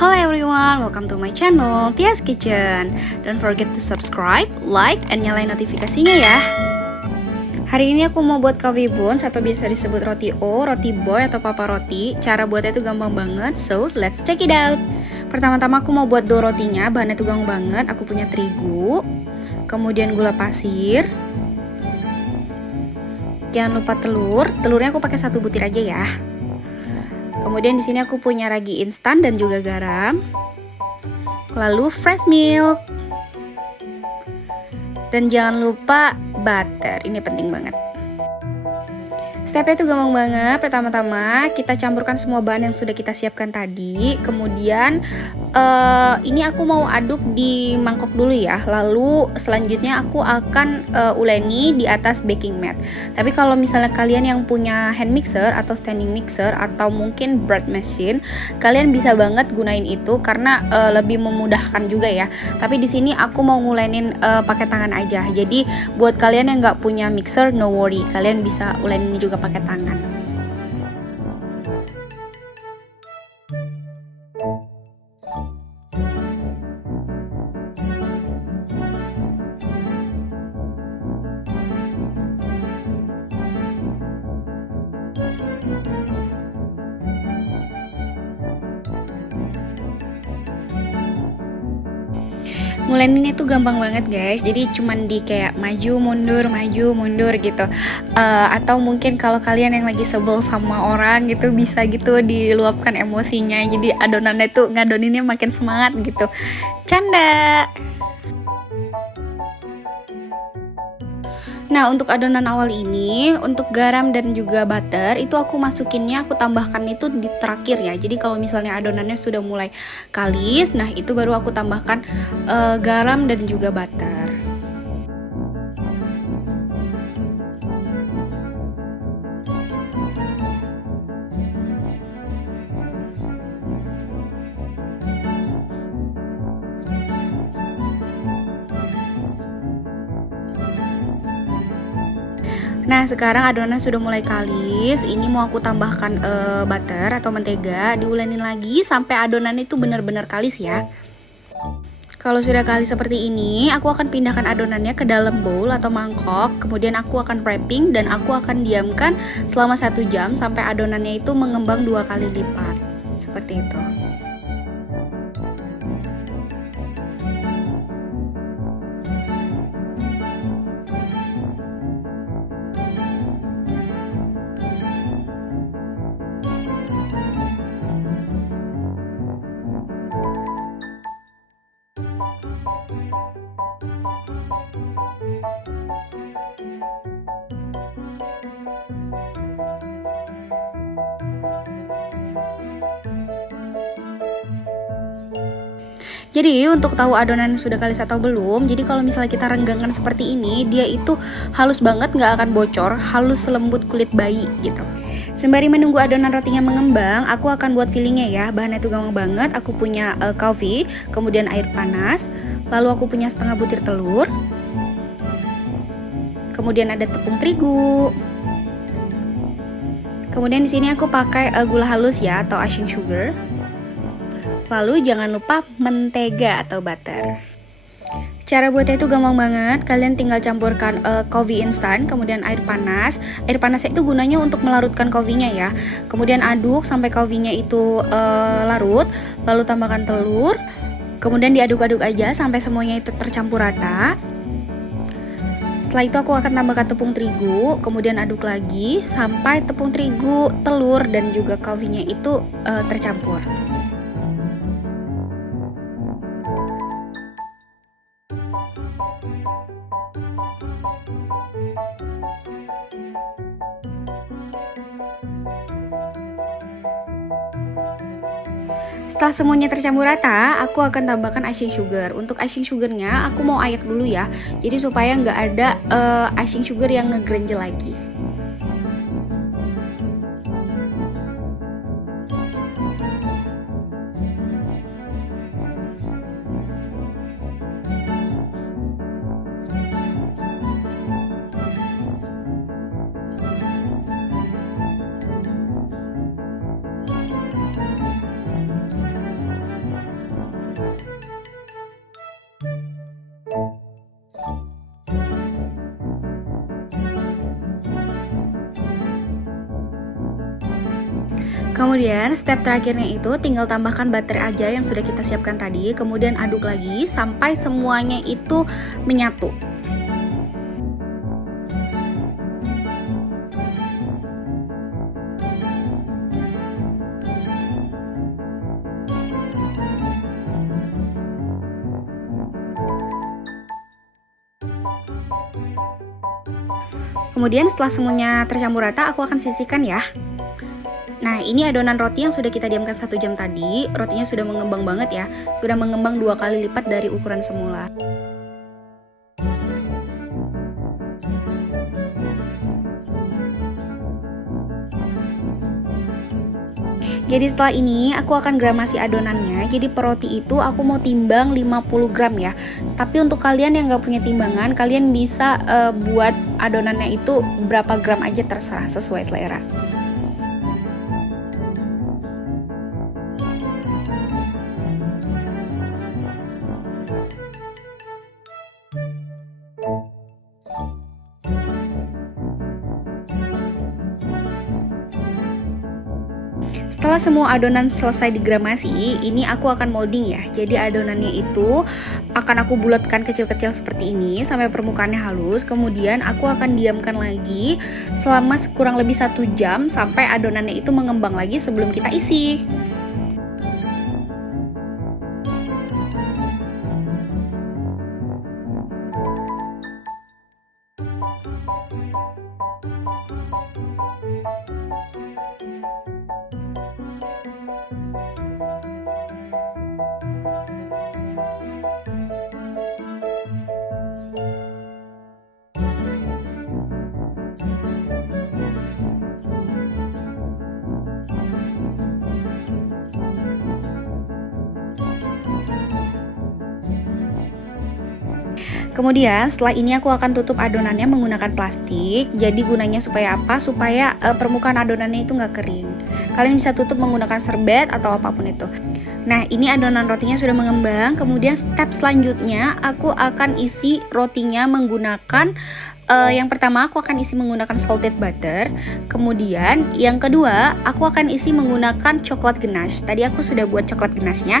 Hello everyone, welcome to my channel, Tia's Kitchen. Don't forget to subscribe, like, and nyalain notifikasinya ya. Hari ini aku mau buat coffee buns atau biasa disebut roti O, roti boy atau papa roti. Cara buatnya itu gampang banget, so let's check it out. Pertama-tama aku mau buat dough rotinya, bahannya itu gampang banget. Aku punya terigu, kemudian gula pasir. Jangan lupa telur. Telurnya aku pakai 1 butir aja ya. Kemudian di sini aku punya ragi instan dan juga garam. Lalu fresh milk. Dan jangan lupa butter. Ini penting banget. Stepnya itu gampang banget. Pertama-tama kita campurkan semua bahan yang sudah kita siapkan tadi. Kemudian ini aku mau aduk di mangkok dulu ya. Lalu selanjutnya aku akan uleni di atas baking mat. Tapi kalau misalnya kalian yang punya hand mixer atau standing mixer atau mungkin bread machine, kalian bisa banget gunain itu karena lebih memudahkan juga ya. Tapi di sini aku mau ngulenin pakai tangan aja. Jadi buat kalian yang nggak punya mixer, no worry, kalian bisa ulenin juga pakai tangan. Nguleninnya tuh gampang banget guys, jadi cuman di kayak maju mundur gitu. Atau mungkin kalau kalian yang lagi sebel sama orang gitu bisa gitu diluapkan emosinya, jadi adonannya tuh ngadoninnya makin semangat gitu. Canda. Nah, untuk adonan awal ini, untuk garam dan juga butter, itu aku masukinnya, aku tambahkan itu di terakhir ya. Jadi kalau misalnya adonannya sudah mulai kalis, nah itu baru aku tambahkan garam dan juga butter. Nah, sekarang adonan sudah mulai kalis. Ini mau aku tambahkan butter atau mentega, diulenin lagi sampai adonan itu benar-benar kalis ya. Kalau sudah kalis seperti ini, aku akan pindahkan adonannya ke dalam bowl atau mangkok. Kemudian aku akan wrapping dan aku akan diamkan selama 1 jam sampai adonannya itu mengembang 2 kali lipat. Seperti itu. Jadi untuk tahu adonan sudah kalis atau belum, jadi kalau misalnya kita renggangkan seperti ini, dia itu halus banget, nggak akan bocor, halus selembut kulit bayi gitu. Sembari menunggu adonan rotinya mengembang, aku akan buat fillingnya ya. Bahannya itu gampang banget. Aku punya coffee, kemudian air panas, lalu aku punya setengah butir telur, kemudian ada tepung terigu. Kemudian di sini aku pakai gula halus ya atau icing sugar. Lalu jangan lupa mentega atau butter. Cara buatnya itu gampang banget. Kalian tinggal campurkan coffee instan, kemudian air panas. Air panasnya itu gunanya untuk melarutkan coffee-nya ya. Kemudian aduk sampai coffee-nya itu larut. Lalu tambahkan telur. Kemudian diaduk-aduk aja sampai semuanya itu tercampur rata. Setelah itu aku akan tambahkan tepung terigu, kemudian aduk lagi sampai tepung terigu, telur, dan juga coffee-nya itu tercampur. Setelah semuanya tercampur rata, aku akan tambahkan icing sugar. Untuk icing sugarnya, aku mau ayak dulu ya. Jadi supaya nggak ada icing sugar yang ngegrenjel lagi. Kemudian step terakhirnya itu tinggal tambahkan butter aja yang sudah kita siapkan tadi, kemudian aduk lagi sampai semuanya itu menyatu. Kemudian setelah semuanya tercampur rata, aku akan sisihkan ya. Nah, ini adonan roti yang sudah kita diamkan 1 jam tadi. Rotinya sudah mengembang banget ya. Sudah mengembang 2 kali lipat dari ukuran semula. Jadi setelah ini aku akan gramasi adonannya. Jadi per roti itu aku mau timbang 50 gram ya. Tapi untuk kalian yang nggak punya timbangan, kalian bisa buat adonannya itu berapa gram aja terserah sesuai selera. Setelah semua adonan selesai digramasi, ini aku akan molding ya. Jadi adonannya itu akan aku bulatkan kecil-kecil seperti ini sampai permukaannya halus. Kemudian aku akan diamkan lagi selama kurang lebih 1 jam sampai adonannya itu mengembang lagi sebelum kita isi. Kemudian setelah ini aku akan tutup adonannya menggunakan plastik. Jadi gunanya supaya apa? Supaya permukaan adonannya itu nggak kering. Kalian bisa tutup menggunakan serbet atau apapun itu. Nah, ini adonan rotinya sudah mengembang. Kemudian step selanjutnya aku akan isi rotinya menggunakan yang pertama aku akan isi menggunakan salted butter. Kemudian yang kedua aku akan isi menggunakan coklat ganache. Tadi aku sudah buat coklat ganache-nya.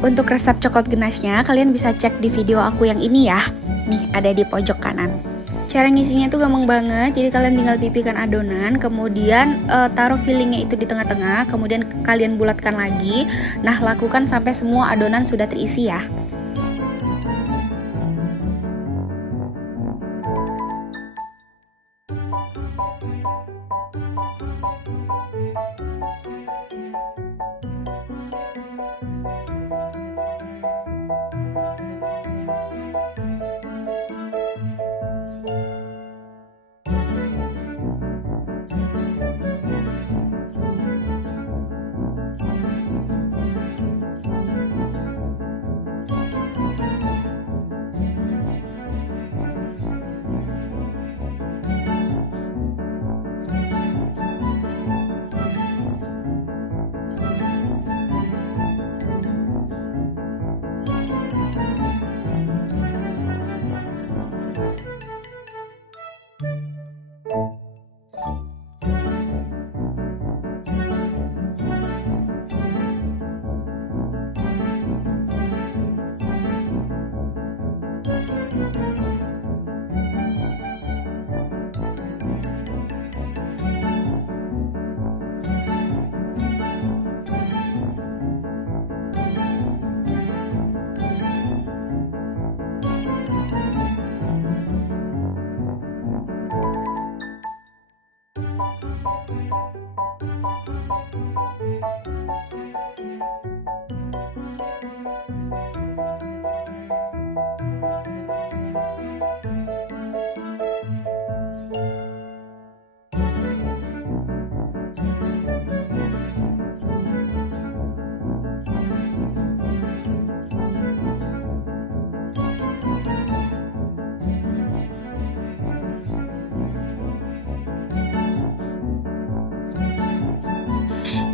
Untuk resep coklat ganache-nya kalian bisa cek di video aku yang ini ya. Nih, ada di pojok kanan. Cara ngisinya tuh gampang banget. Jadi kalian tinggal pipihkan adonan, kemudian taruh fillingnya itu di tengah-tengah, kemudian kalian bulatkan lagi. Nah, lakukan sampai semua adonan sudah terisi ya.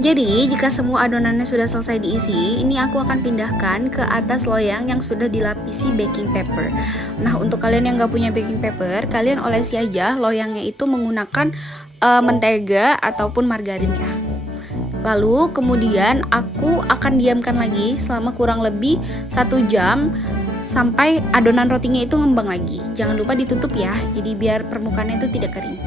Jadi, jika semua adonannya sudah selesai diisi, ini aku akan pindahkan ke atas loyang yang sudah dilapisi baking paper. Nah, untuk kalian yang nggak punya baking paper, kalian olesi aja loyangnya itu menggunakan mentega ataupun margarin ya. Lalu kemudian aku akan diamkan lagi selama kurang lebih 1 jam sampai adonan rotinya itu ngembang lagi. Jangan lupa ditutup ya, jadi biar permukaannya itu tidak kering.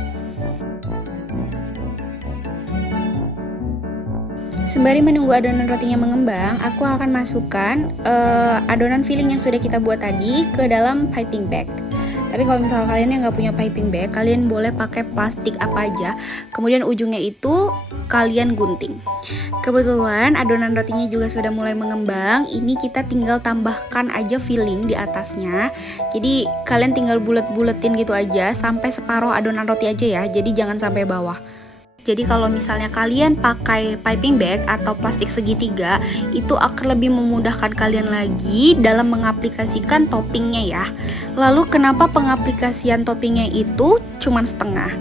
Sembari menunggu adonan rotinya mengembang, aku akan masukkan adonan filling yang sudah kita buat tadi ke dalam piping bag. Tapi kalau misalnya kalian yang nggak punya piping bag, kalian boleh pakai plastik apa aja. Kemudian ujungnya itu kalian gunting. Kebetulan adonan rotinya juga sudah mulai mengembang. Ini kita tinggal tambahkan aja filling di atasnya. Jadi kalian tinggal bulet-buletin gitu aja sampai separuh adonan roti aja ya. Jadi jangan sampai bawah. Jadi kalau misalnya kalian pakai piping bag atau plastik segitiga, itu akan lebih memudahkan kalian lagi dalam mengaplikasikan toppingnya ya. Lalu kenapa pengaplikasian toppingnya itu cuma setengah?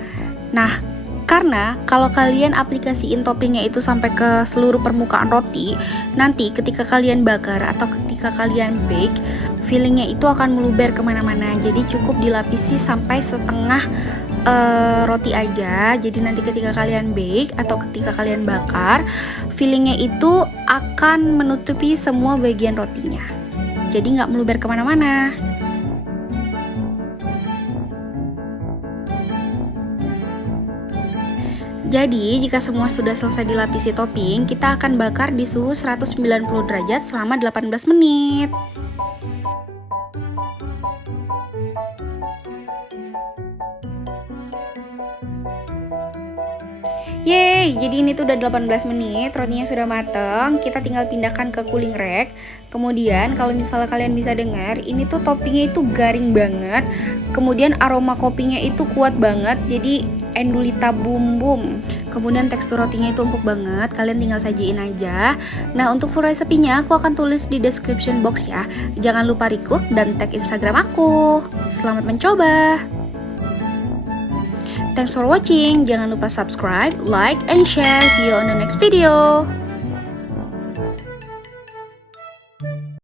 Nah, karena kalau kalian aplikasiin toppingnya itu sampai ke seluruh permukaan roti, nanti ketika kalian bakar atau ketika kalian bake, fillingnya itu akan meluber kemana-mana. Jadi cukup dilapisi sampai setengah roti aja. Jadi nanti ketika kalian bake atau ketika kalian bakar, fillingnya itu akan menutupi semua bagian rotinya. Jadi nggak meluber kemana-mana. Jadi jika semua sudah selesai dilapisi topping, kita akan bakar di suhu 190 derajat selama 18 menit. Yeay, jadi ini tuh udah 18 menit, rotinya sudah mateng. Kita tinggal pindahkan ke cooling rack. Kemudian kalau misalnya kalian bisa dengar, ini tuh toppingnya itu garing banget. Kemudian aroma kopinya itu kuat banget, jadi endulita bum bum. Kemudian tekstur rotinya itu empuk banget, kalian tinggal sajiin aja. Nah, untuk full resepinya aku akan tulis di description box ya. Jangan lupa recook dan tag Instagram aku. Selamat mencoba! Thanks for watching. Jangan lupa subscribe, like, and share. See you on the next video.